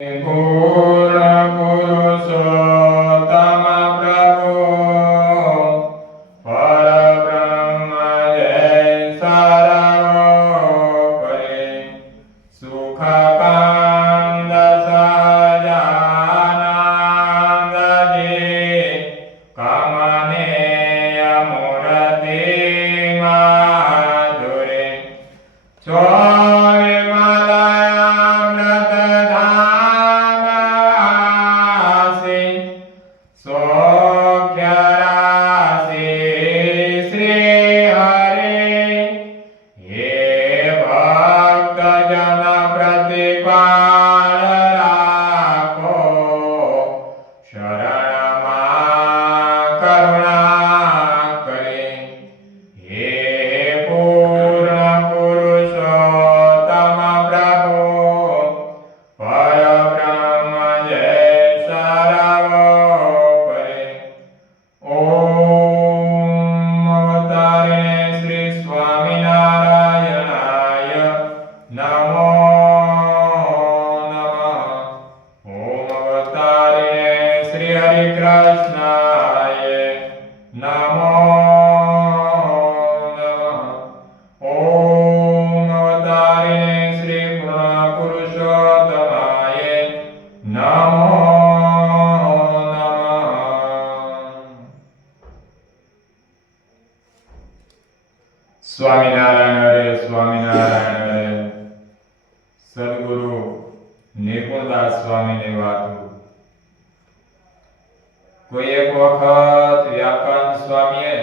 પૂર્ણ પુરુષોત્તમ પ્રભુ પરબ્રહ્મ જય સર્વોપરી સુખકાંદ સહજાનંદ જી કમનેય મૂર્તિ માધુરી સ્વામિનારાયણ હરે સ્વામિનારાયણ હરે સદગુરુ નિર્ગુણદાસ સ્વામીની વાતો કોઈ એક વખત વ્યાકરણ સ્વામીએ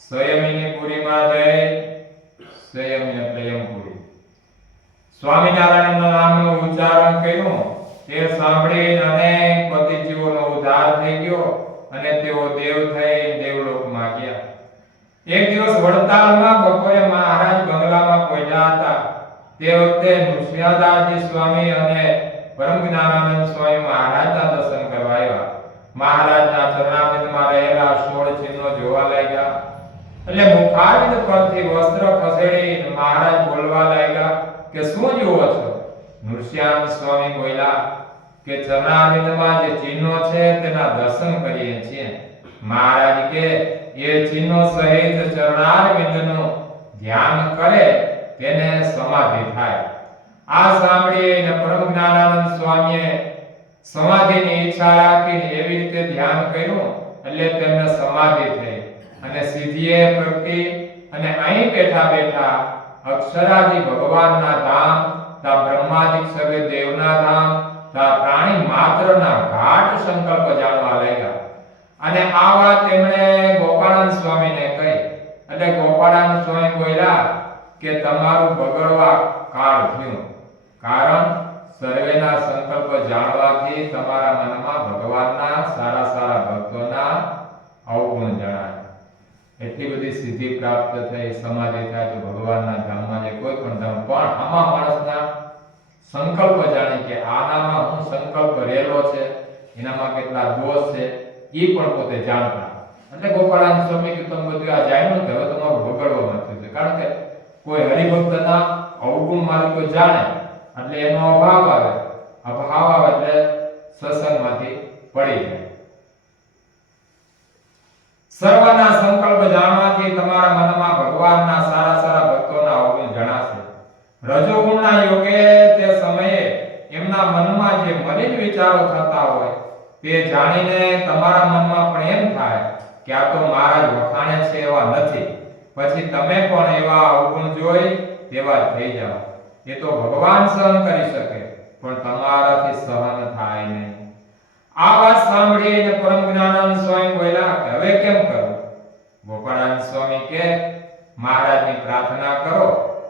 સંયમીની પુરીમાં જઈ સંયમી એટલે યમપુરી સ્વામિનારાયણના નામનું ઉચ્ચારણ કર્યું તે સાંભળી અનેક પતિજીવોનો ઉદ્ધાર થઈ ગયો અને તેઓ દેવ થઈ દેવલોકમાં ગયા. એક દિવસ વડતાલમાં બપોરે મહારાજ બંગલામાં પહોંચ્યા હતા. તે વખતે નૃસિંહદાસજી સ્વામી અને પરમ જ્ઞાનાનંદ સ્વામી મહારાજના દર્શન કરવા આવ્યા. મહારાજના ચરણામૃતમાં રહેલા 16 ચિહ્નો જોવા લાગ્યા. એટલે મુખારવિંદ પરથી વસ્ત્ર ખસેડી મહારાજ બોલવા લાગ્યા કે શું જુઓ છો? નૃસિંહ સ્વામી બોલ્યા કે ચરણામૃતમાં જે ચિહ્નો છે તેના દર્શન કરીએ છીએ. મહારાજ કે એ ચિહ્નો સહિત ચરણારવિંદનું ધ્યાન કરે તેને સમાધિ થાય. આ સાંભળીને પરમ જ્ઞાનાનંદ સ્વામીએ સમાધિની ઈચ્છા રાખીને એવી રીતે ધ્યાન કર્યું એટલે તેમને સમાધિ થઈ અને સિદ્ધિએ પ્રગટી અને અહીં બેઠા બેઠા અક્ષરાદિ ભગવાનના ધામ તા બ્રહ્માદિક સર્વે દેવના ધામ તા પ્રાણી માત્રના ઘાટ સંકલ્પ જાણવા લાગ્યા. અને આ વાત તેમણે ગોપાળાનંદ સ્વામીને કહી. એટલે ગોપાળાનંદ સ્વામી બોલ્યા કે તમારું બગડવા કાળ થયું, કારણ સર્વેના સંકલ્પ જાણવાથી તમારા મનમાં ભગવાનના સારા સારા ભક્તોના અવગુણ જણાય. એટલી બધી સિદ્ધિ પ્રાપ્ત થઈ, સમાધિ થાય તો ભગવાનના ધામમાં જે કોઈ પણ ધામ પણ આમાં માણસના સંકલ્પ જાણે કે આનામાં હું સંકલ્પ રહેલો છે, એનામાં કેટલા દોષ છે એ પણ પોતે જાણતા. એટલે ગોપાળાનંદ સ્વામી કે તમે બધું આ જાણ્યું ને હવે તમારું બગડવામાં થયું છે, કારણ કે કોઈ હરિભક્તના અવગુણ માલિકો જાણે એટલે એનો અભાવ આવે એટલે સત્સંગમાંથી પડી જાય. સર્વના સંકલ્પ જાણવાથી તમારા મનમાં ભગવાનના સારા સારા ભક્તોના અવગુણ જણાશે. રજોગુણના યોગે તે સમયે એમના મનમાં જે મલિન વિચારો થતા હોય તે જાણીને તમારા મનમાં પણ એમ થાય કે આ તો મહારાજ વખાણે છે એવા નથી, પછી તમે પણ એવા અવગુણ જોઈ તેવા થઈ જાઓ. એ તો ભગવાન સહન કરી શકે પણ તમારાથી સહન થાય નહીં. આ વાત સાંભળીને પરમ જ્ઞાનાનંદ સ્વામી બોલ્યા કે હવે કેમ કરું? ગોપાળાનંદ સ્વામી કે મહારાજની પ્રાર્થના કરો.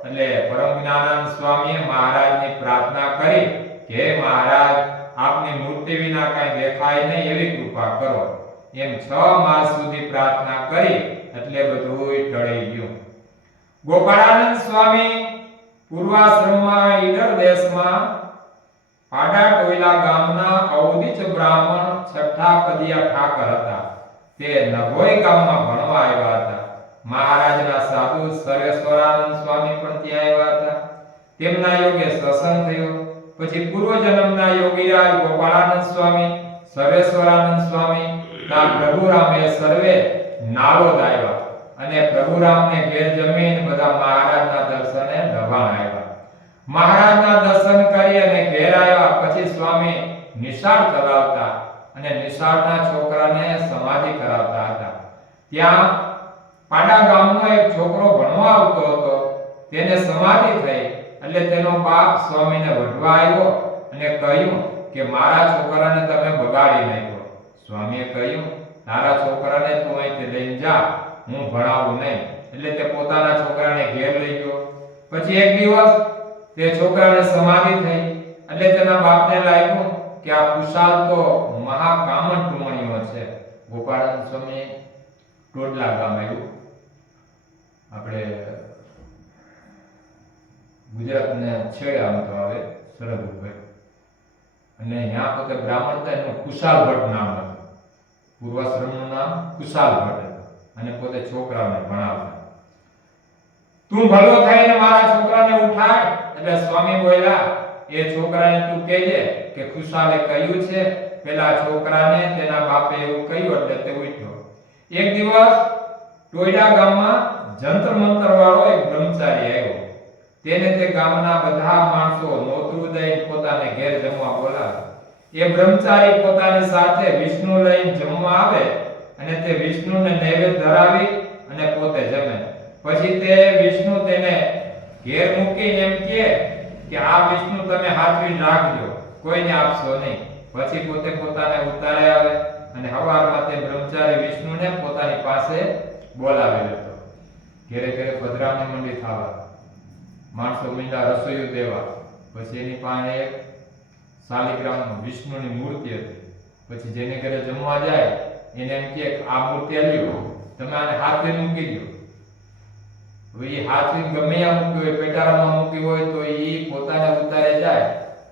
એટલે પરમ જ્ઞાનાનંદ સ્વામીએ મહારાજની પ્રાર્થના કરી કે મહારાજ આપની મૂર્તિ વિના કઈ દેખાય નહીં એવી કૃપા કરો. એમ 6 માસ સુધી પ્રાર્થના કરી એટલે બધું ટળી ગયું. ગોપાળાનંદ સ્વામી પૂર્વાશ્રમમાં ઈડર દેશમાં પાડા ટોયલા ગામના અવધિચ બ્રાહ્મણ છઠ્ઠા કદિયા ઠાકર હતા. તે નભોઈ ગામમાં ભણવા આવ્યા હતા. મહારાજના સાધુ સર્વેશ્વરાનંદ સ્વામી પણ ત્યાં આવ્યા હતા. તેમના યોગે સત્સંગ થયો. પછી પૂર્વજન્મના યોગીરાજ ગોપાળાનંદ સ્વામી, સર્વેશ્વરાનંદ સ્વામી ના પ્રભુરામે સર્વે નાલોદ આવ્યા અને પ્રભુરામને ઘેર જમીન બધા મહારાજના દર્શને દભાણ આવ્યા. મહારાજના દર્શન કરી અને ઘેર આવ્યા પછી સ્વામી નિશાળ ચલાવતા અને નિશાળના છોકરાને સમાધિ કરાવતા હતા. ત્યાં પાડા ગામનો એક છોકરો ભણવા આવતો હતો. તેને સમાધિ થઈ એટલે તેનો બાપ સ્વામીને વઢવા આવ્યો અને કહ્યું કે મારા છોકરાને તમે બગાડી નાખ્યો. સ્વામીએ કહ્યું તારા છોકરાને તું અહીંથી લઈને જા, હું ભણાવું નહીં. એટલે તે પોતાના છોકરાને ઘેર લઈ ગયો. પછી એક દિવસ તે છોકરાને સમાધિ થઈ એટલે તેના બાપને લાગ્યું કે આ કુશાલ તો મહાકામણ ટુમણીઓ છે. ગોપાળાનંદ સ્વામી ટોડલા ગામ આવ્યું, આપણે ગુજરાતને છેડે આમ તો આવે સરહદ ઉપર, અને ત્યાં પોતે બ્રાહ્મણ હતા. એનું કુશાલ ભટ્ટ નામ હતું. પૂર્વાશ્રમનું નામ કુશાલ ભટ્ટ હતું અને પોતે છોકરાઓને ભણાવતા. તું ભલો થઈને મારા છોકરાને ઉઠાડ. એટલે સ્વામી બોલ્યા એ છોકરાને તું કહેજે કે કુશાલે કહ્યું છે. પેલા છોકરાને તેના બાપે એવું કહ્યું એટલે તે ઉઠ્યો. એક દિવસ ટોયડા ગામમાં જંતર મંતર વાળો એક બ્રહ્મચારી આવ્યો. તેને તે ગામના બધા માણસો નોતરું દઈને પોતાને ઘેર જમવા બોલાવે. એ બ્રહ્મચારી પોતાની સાથે વિષ્ણુ લઈને જમવા આવે અને તે વિષ્ણુને નૈવેદ્ય ધરાવી અને પોતે જમે. પછી તે વિષ્ણુ તેને ઘેર મૂકીને એમ કહે કે આ વિષ્ણુ તમે હાથવી રાખજો, કોઈને આપશો નહીં. પછી પોતે પોતાને ઉતારે આવે અને હવારમાં તે બ્રહ્મચારી વિષ્ણુને પોતાની પાસે બોલાવી લેતો. ઘેરે ઘેરે પધરામણી મંડી થવા, માણસો મીંડા રસોઈયું દેવા. પછી એની પાસે એક શાલિગ્રામમાં વિષ્ણુની મૂર્તિ હતી. પછી જેને ઘરે જમવા જાય એને એમ કહે આ મૂર્તિ લ્યો, તમે આને હાથે મૂકી દો. હવે એ હાથે ગમે ત્યાં મૂકી હોય, પેટારામાં મૂકી હોય તો એ પોતાના ઉતારે જાય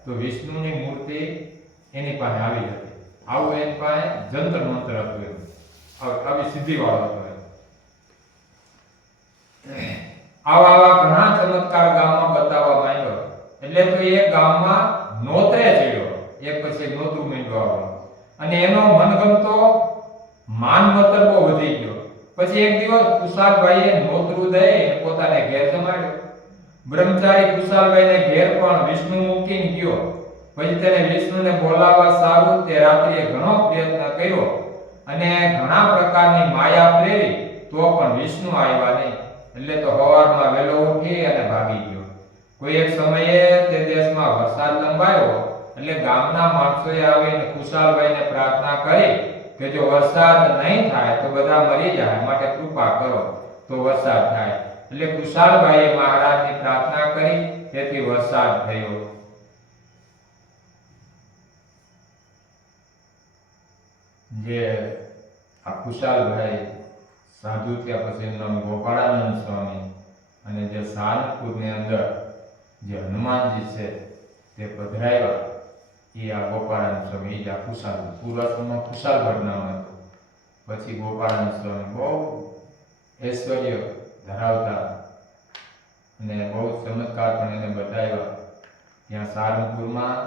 તો વિષ્ણુની મૂર્તિ એની પાસે આવી હતી. આવું એની પાસે જંતર મંતર હતું. એમ આવી સિદ્ધિ વાળો હતો. આવા ઘણા ચમત્કાર ગામમાં બતાવવા માંડ્યો. એટલે તો એ ગામમાં નોતરે ચડ્યો. એક પછી નોતરું માંડ્યો આવવાનું અને એનો મનગમતો માન મતર બહુ વધી ગયો. પછી એક દિવસ કુશાલભાઈએ નોતરું દઈ પોતાને ઘેર જમાડ્યો. બ્રહ્મચારી કુશાલભાઈને ઘેર પણ વિષ્ણુ મૂકીને ગયો. પછી તેને વિષ્ણુને બોલાવવા સારું તે રાત્રિએ ઘણો પ્રયત્ન કર્યો અને ઘણા પ્રકારની માયા પ્રેરી તો પણ વિષ્ણુ આવ્યા નહીં. એટલે તો સવારમાં વહેલો ઉઠી અને ભાગી ગયો. કોઈ એક સમયે તે દેશમાં વરસાદ લંબાયો એટલે ગામના માણસોએ આવીને કુશાલભાઈને પ્રાર્થના કરી કે જો વરસાદ નહીં થાય તો બધા મરી જાય, માટે કૃપા કરો તો વરસાદ થાય. એટલે કુશાલભાઈએ મહારાજની પ્રાર્થના કરી, તેથી વરસાદ થયો. જે આ કુશાલભાઈ સાધુ થયા પછી એનું નામ ગોપાળાનંદ સ્વામી, અને જે સારંગપુરની અંદર જે હનુમાનજી છે તે પધરાવ્યા એ આ ગોપાળાનંદ સ્વામી. એ આ કુશાલ પૂર્વાશ્રમમાં કુશાલ ભટ્ટ નામ હતું. પછી ગોપાળાનંદ સ્વામી બહુ ઐશ્વર્ય ધરાવતા અને બહુ ચમત્કાર પણ એને બતાવ્યા. ત્યાં સારંગપુરમાં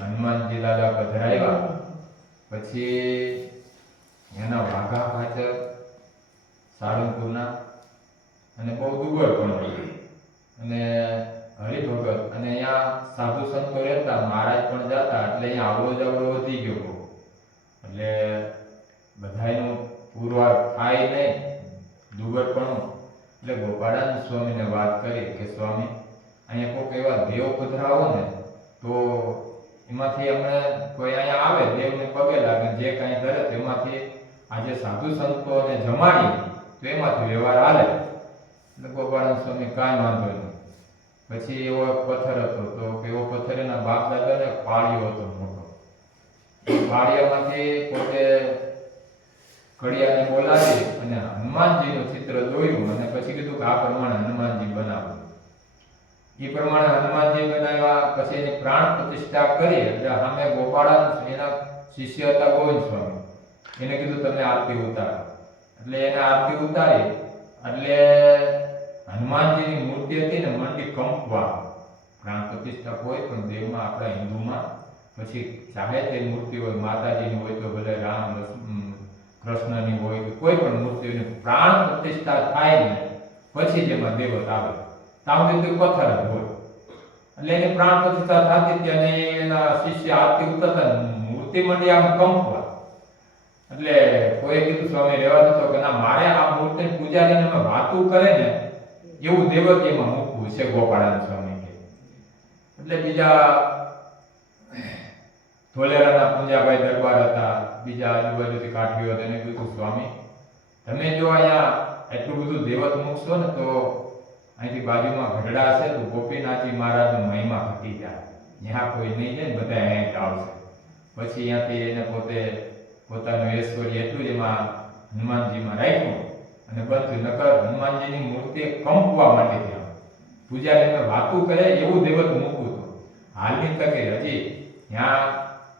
હનુમાનજી દાદા પધરાવ્યા. પછી એના વાઘા ખાચર સારંગપુરના અને બહુ દુર્ગળ પણ હતું અને હરિભગત અને અહીંયા સાધુ સંતો રહેતા, મહારાજ પણ જતા. એટલે અહીંયા આવડો જાવડો વધી ગયો બહુ. એટલે બધાયનું પુરવાર થાય નહીં, દુર્ગળપણું. એટલે ગોપાળાનંદ સ્વામીને વાત કરી કે સ્વામી અહીંયા કોઈક એવા દેવ પધરાવો ને તો એમાંથી અમને કોઈ અહીંયા આવે દેવને પગે લાગે, જે કાંઈ કરે તેમાંથી આજે સાધુ સંતોને જમાડી તો એમાંથી વ્યવહાર હાલે. એટલે ગોપાળાનંદ સ્વામી કાંઈ વાંધો નહીં. પછી એવો એક પથ્થર હતો તો એવો પથ્થર એના બાપ દાદાને પાળ્યો હતો મોટો. પાળિયામાંથી પોતે ઘડિયાળને બોલાવી અને હનુમાનજીનું ચિત્ર દોર્યું અને પછી કીધું કે આ પ્રમાણે હનુમાનજી બનાવો. એ પ્રમાણે હનુમાનજી બનાવ્યા. પછી એની પ્રાણ પ્રતિષ્ઠા કરી. એટલે સામે ગોપાળાનંદ એના શિષ્ય હતા ગોવિંદ સ્વામી, એને કીધું તમે આરતી ઉતારો. એટલે એને આરતી ઉતારી એટલે હનુમાનજીની મૂર્તિ હતી ને મંડી કંપવા. પ્રાણ પ્રતિષ્ઠા હોય પણ દેવમાં આપણા હિન્દુમાં પછી ચાહે તે મૂર્તિ હોય, માતાજીની હોય તો ભલે રામ કૃષ્ણની હોય કે કોઈ પણ મૂર્તિની પ્રાણ પ્રતિષ્ઠા થાય ને પછી જેમાં દેવત આવે. તામ તો પથ્થર જ હોય એટલે એની પ્રાણ પ્રતિષ્ઠા થતી ત્યારે એના શિષ્ય આરતી ઉતરતા મૂર્તિ મંડી આમ કંપવા. એટલે કોઈ કીધું સ્વામી રહેવા દો કે ના, મારે આ મૂર્તિની પૂજા કરીને અમે વાતું કરે ને એવું દેવત એમાં મૂકવું છે ગોપાળાનંદ સ્વામી કે. એટલે બીજા ધોલેરાના પૂંજાભાઈ દરબાર હતા, બીજા આજુબાજુથી કાઠીઓ હતા, એને કીધું સ્વામી તમે જો અહીંયા એટલું બધું દેવત મૂકશો ને તો અહીંથી બાજુમાં ગઢડા છે તો ગોપીનાથજી મહારાજનો મહિમા ઘટી જાય, ત્યાં કોઈ નહીં જાય ને બધા અહીંયા જ આવશે. પછી અહીંયાથી એને પોતે પોતાનું ઐશ્વર્ય એટલું એમાં હનુમાનજીમાં રાખ્યું અને બધું નકર હનુમાનજીની મૂર્તિ કંપવા માટે ત્યાં પૂજારી મેં વાતું કરે એવું દેવત મૂકવું હતું. હાલની તકે હજી ત્યાં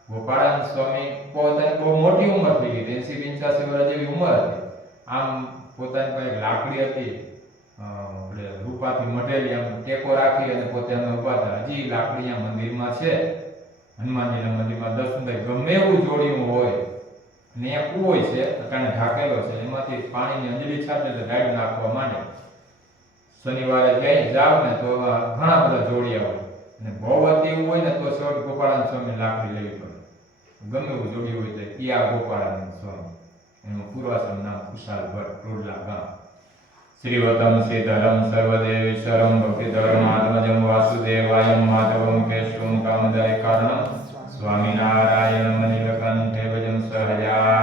ગોપાળાનંદ સ્વામી પોતાની બહુ મોટી ઉંમર થઈ ગઈ, 80-85 વર્ષ જેવી ઉંમર હતી. આમ પોતાની પાસે લાકડી હતી, એટલે રૂપાથી મઢેલી, આમ ટેકો રાખી અને પોતાને ઉભા હતા. હજી લાકડી અહીંયા મંદિરમાં છે, હનુમાનજીના મંદિરમાં દર્શન થાય. ગમે એવું જોડિયું હોય અને અહીંયા કૂવો છે, અટાણે ઢાંકેલો છે, એમાંથી પાણીની અંજલી છાંટે એટલે ડાળ નાખવા માંડે. શનિવારે ક્યાંય જાવ ને તો ઘણા બધા જોડિયા હોય અને બહુ અતિ એવું હોય ને તો સૌ ગોપાળાનંદ સ્વામી લાકડી લેવી પડે. ગમે એવું જોડિયું હોય તો ઈ આ ગોપાળાનંદ સ્વામી. એનું પૂર્વાશ્રમ નામ કુશાલ ભટ્ટ, રોડલા ગામ. શ્રીવતમ શ્રીધરમ સર્વદેવીશ્વરમ ભક્તિધરમ આત્મજમ વાસુદેવાયમ માધવમ કેશવમ કામદાય કારણમ સ્વામિનારાયણ મનિલકંઠે ભજન સહજા